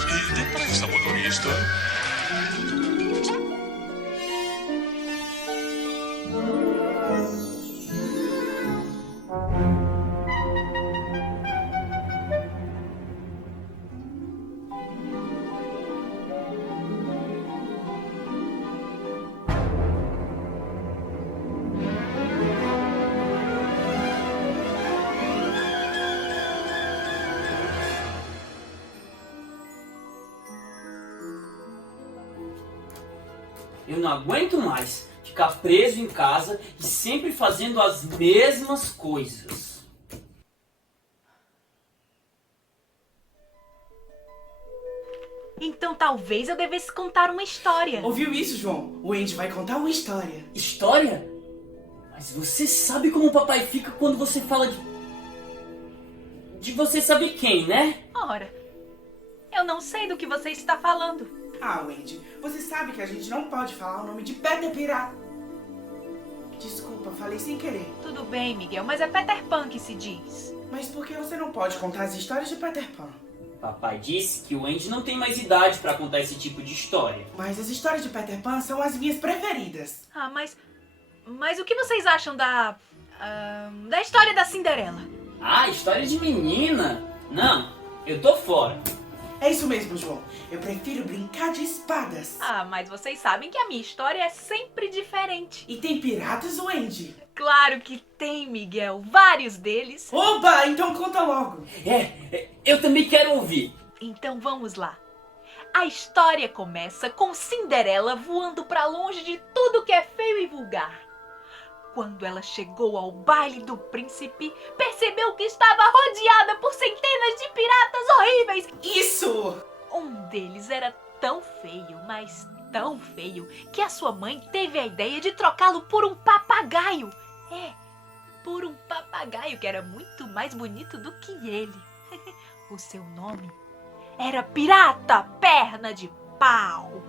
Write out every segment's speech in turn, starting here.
I depressa, motorista. Eu não aguento mais ficar preso em casa e sempre fazendo as mesmas coisas. Então talvez eu devesse contar uma história. Ouviu isso, João? O Andy vai contar uma história. História? Mas você sabe como o papai fica quando você fala de você sabe quem, né? Ora, eu não sei do que você está falando. Ah, Wendy, você sabe que a gente não pode falar o nome de Peter Pirata. Desculpa, falei sem querer. Tudo bem, Miguel, mas é Peter Pan que se diz. Mas por que você não pode contar as histórias de Peter Pan? Papai disse que o Andy não tem mais idade pra contar esse tipo de história. Mas as histórias de Peter Pan são as minhas preferidas. Ah, mas o que vocês acham da história da Cinderela? Ah, história de menina? Não, eu tô fora. É isso mesmo, João. Eu prefiro brincar de espadas. Ah, mas vocês sabem que a minha história é sempre diferente. E tem piratas, Wendy? Claro que tem, Miguel. Vários deles. Oba, então conta logo. Eu também quero ouvir. Então vamos lá. A história começa com Cinderela voando pra longe de tudo que é feio e vulgar. Quando ela chegou ao baile do príncipe, percebeu que estava rodeada por centenas de piratas horríveis. Isso! Um deles era tão feio, mas tão feio, que a sua mãe teve a ideia de trocá-lo por um papagaio. Por um papagaio que era muito mais bonito do que ele. O seu nome era Pirata Perna de Pau.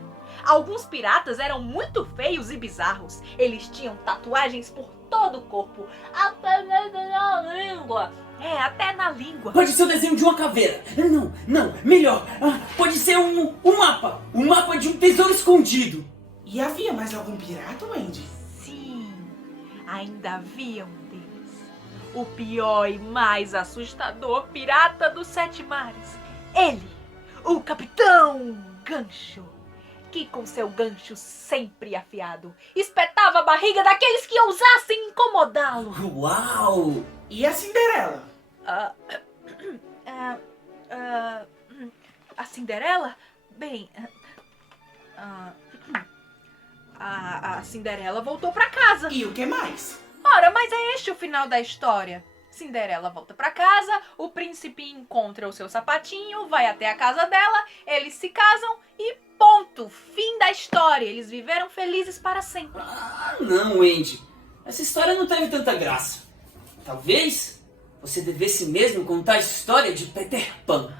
Alguns piratas eram muito feios e bizarros. Eles tinham tatuagens por todo o corpo, até na língua. Até na língua. Pode ser o desenho de uma caveira. Não, melhor. Pode ser um mapa. Um mapa de um tesouro escondido. E havia mais algum pirata, Wendy? Sim, ainda havia um deles. O pior e mais assustador pirata dos Sete Mares. Ele, o Capitão Gancho, que com seu gancho sempre afiado, espetava a barriga daqueles que ousassem incomodá-lo. Uau! E a Cinderela? A Cinderela? Bem, a Cinderela voltou pra casa. E o que mais? Ora, mas é este o final da história. Cinderela volta pra casa, o príncipe encontra o seu sapatinho, vai até a casa dela, eles se casam e ponto, fim da história. Eles viveram felizes para sempre. Ah, não, Andy. Essa história não teve tanta graça. Talvez você devesse mesmo contar a história de Peter Pan.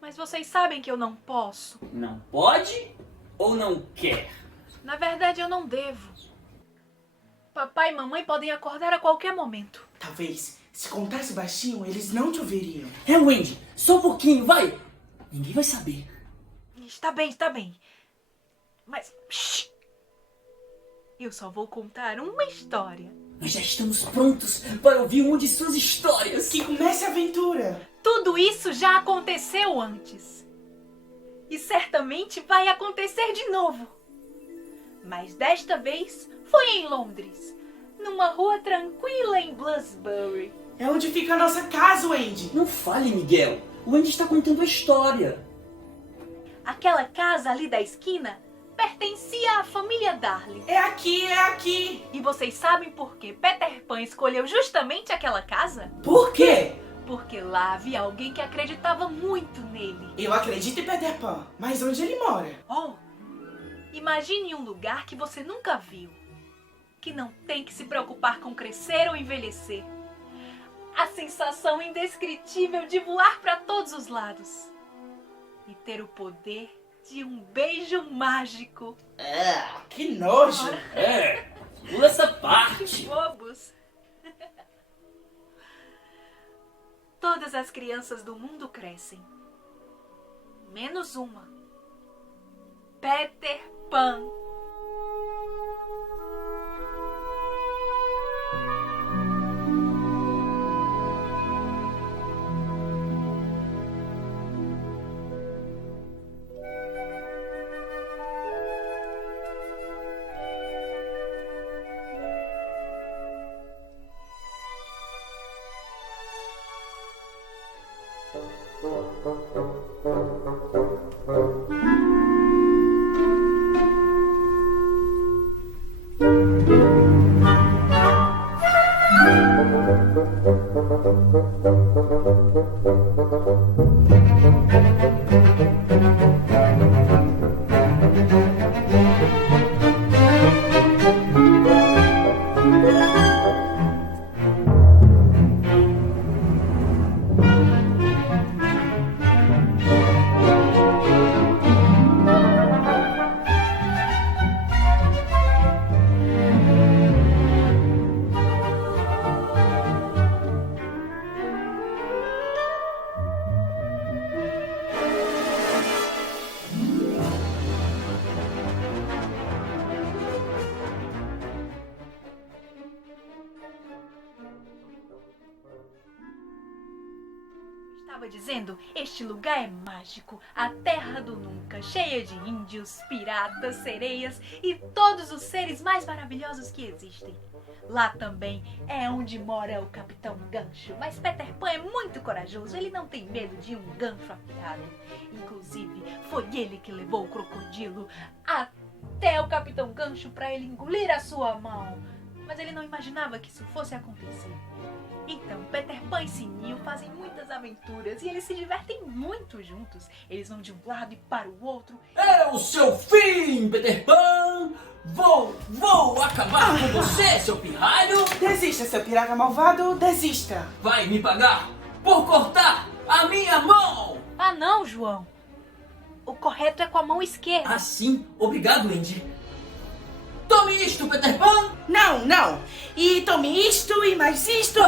Mas vocês sabem que eu não posso. Não pode ou não quer? Na verdade, eu não devo. Papai e mamãe podem acordar a qualquer momento. Talvez, se contasse baixinho, eles não te ouviriam. Wendy, só um pouquinho, vai. Ninguém vai saber. Está bem, está bem. Mas, shh, eu só vou contar uma história. Nós já estamos prontos para ouvir uma de suas histórias. Que comece a aventura. Tudo isso já aconteceu antes. E certamente vai acontecer de novo. Mas desta vez foi em Londres, numa rua tranquila em Bloomsbury. É onde fica a nossa casa, Wendy. Não fale, Miguel. O Andy está contando a história. Aquela casa ali da esquina pertencia à família Darling. É aqui, é aqui. E vocês sabem por que Peter Pan escolheu justamente aquela casa? Por quê? Porque lá havia alguém que acreditava muito nele. Eu acredito em Peter Pan, mas onde ele mora? Oh, imagine um lugar que você nunca viu, que não tem que se preocupar com crescer ou envelhecer. A sensação indescritível de voar para todos os lados e ter o poder de um beijo mágico. Que nojo. Pula essa Que parte. bobos! Todas as crianças do mundo crescem, menos uma: Peter Pan. Estava dizendo, este lugar é mágico, a terra do nunca, cheia de índios, piratas, sereias e todos os seres mais maravilhosos que existem. Lá também é onde mora o Capitão Gancho, mas Peter Pan é muito corajoso, ele não tem medo de um gancho afiado. Inclusive, foi ele que levou o crocodilo até o Capitão Gancho para ele engolir a sua mão. Mas ele não imaginava que isso fosse acontecer. Então, Peter Pan e Sininho fazem muitas aventuras e eles se divertem muito juntos. Eles vão de um lado e para o outro. É o seu fim, Peter Pan! Vou acabar com você, seu pirralho! Desista, seu pirata malvado, desista. Vai me pagar por cortar a minha mão! Ah não, João. O correto é com a mão esquerda. Assim, obrigado, Andy. Tome isto, Peter Pan! Não. E tome isto e mais isto.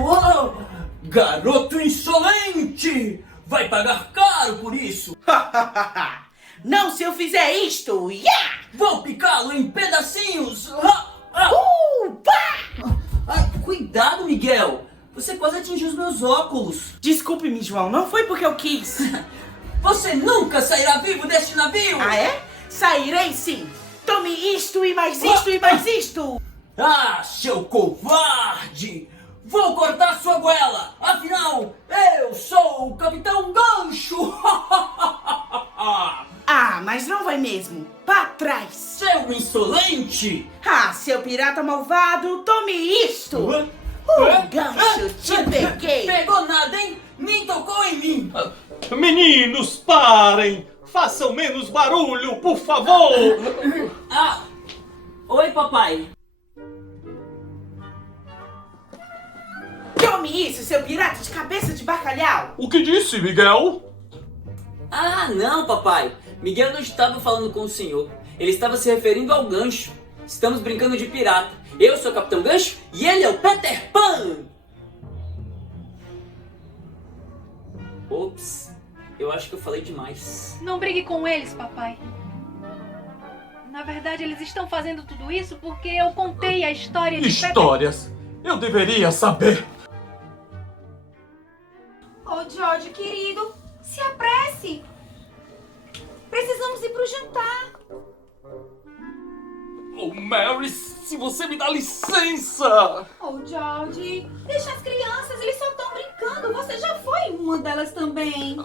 Uou! Garoto insolente! Vai pagar caro por isso! Não se eu fizer isto. Vou picá-lo em pedacinhos! Ai, cuidado, Miguel! Você quase atingiu os meus óculos! Desculpe-me, João, não foi porque eu quis. Você nunca sairá vivo deste navio! Ah, é? Sairei sim. Tome isto e mais isto e mais isto. Ah, seu covarde! Vou cortar sua goela! Afinal, eu sou o Capitão Gancho! Ah, mas não vai mesmo. Pra trás. Seu insolente! Ah, seu pirata malvado, tome isto. Gancho, te peguei. Pegou nada, hein? Nem tocou em mim! Meninos, parem! Façam menos barulho, por favor! Ah! Oi, papai! Tome isso, seu pirata de cabeça de bacalhau. O que disse, Miguel? Ah, não, papai! Miguel não estava falando com o senhor. Ele estava se referindo ao gancho. Estamos brincando de pirata. Eu sou o Capitão Gancho e ele é o Peter Pan! Ops, eu acho que eu falei demais. Não brigue com eles, papai. Na verdade, eles estão fazendo tudo isso porque eu contei a história de Histórias! Eu deveria saber! Ô, George, querido, se apresse. Precisamos ir pro jantar. Oh, Mary, se você me dá licença! Ô, George, deixa as crianças, eles só estão brincando. Você já foi uma delas também.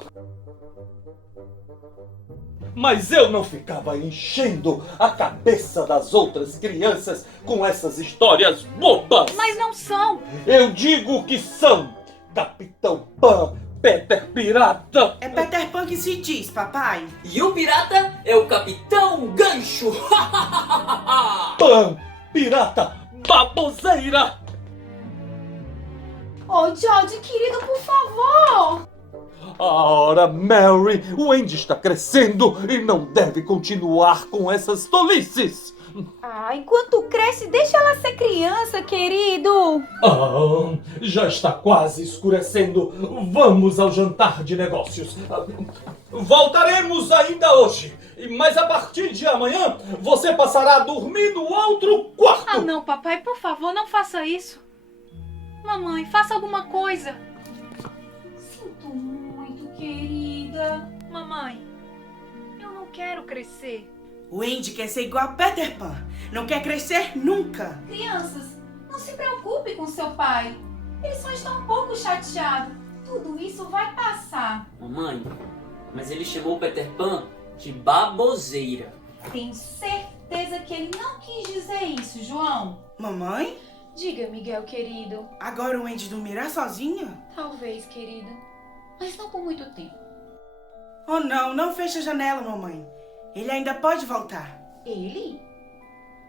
Mas eu não ficava enchendo a cabeça das outras crianças com essas histórias bobas. Mas não são. Eu digo que são Capitão Pan, Peter Pirata. É Peter Pan que se diz, papai. E o pirata é o Capitão Gancho. Pan, Pirata, Baboseira. Ô, George, querido, por favor. Ora, Mary, o Andy está crescendo e não deve continuar com essas tolices. Ah, enquanto cresce, deixa ela ser criança, querido. Ah, já está quase escurecendo. Vamos ao jantar de negócios. Voltaremos ainda hoje, mas a partir de amanhã você passará a dormir no outro quarto. Ah, não, papai, por favor, não faça isso. Mamãe, faça alguma coisa. Sinto muito, querida. Mamãe, eu não quero crescer. O Andy quer ser igual a Peter Pan. Não quer crescer nunca. Crianças, não se preocupe com seu pai. Ele só está um pouco chateado. Tudo isso vai passar. Mamãe, mas ele chamou o Peter Pan de baboseira. Tenho certeza que ele não quis dizer isso, João. Mamãe? Diga, Miguel, querido. Agora o Andy dormirá sozinho? Talvez, querida. Mas não por muito tempo. Oh não, não feche a janela, mamãe. Ele ainda pode voltar. Ele?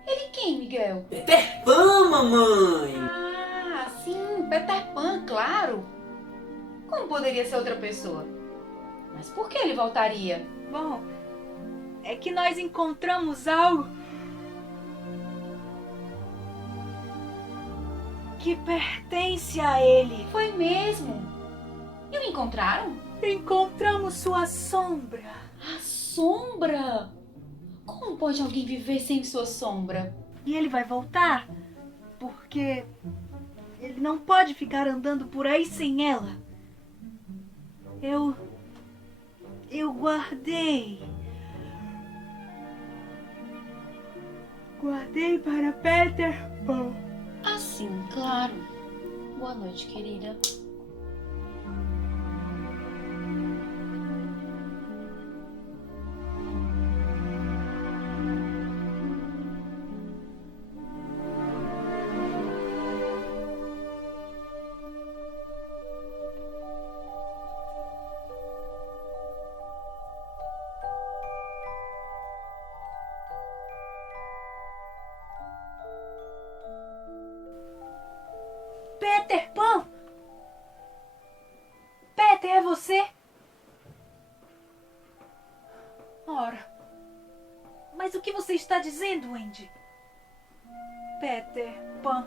Ele quem, Miguel? Peter Pan, mamãe! Ah, sim, Peter Pan, claro. Como poderia ser outra pessoa? Mas por que ele voltaria? Bom, é que nós encontramos algo que pertence a ele. Foi mesmo. E o encontraram? Encontramos sua sombra. A sombra? Como pode alguém viver sem sua sombra? E ele vai voltar porque ele não pode ficar andando por aí sem ela. Eu guardei para Peter Pan. Ah, sim, claro. Boa noite, querida. Peter Pan! Peter, é você? Ora, mas o que você está dizendo, Andy? Peter Pan.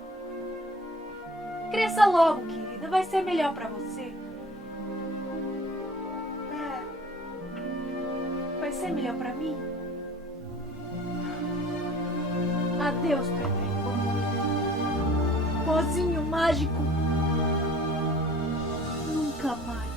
Cresça logo, querida. Vai ser melhor pra você. Vai ser melhor pra mim. Adeus, Peter Pan. Pozinho mágico. Nunca mais.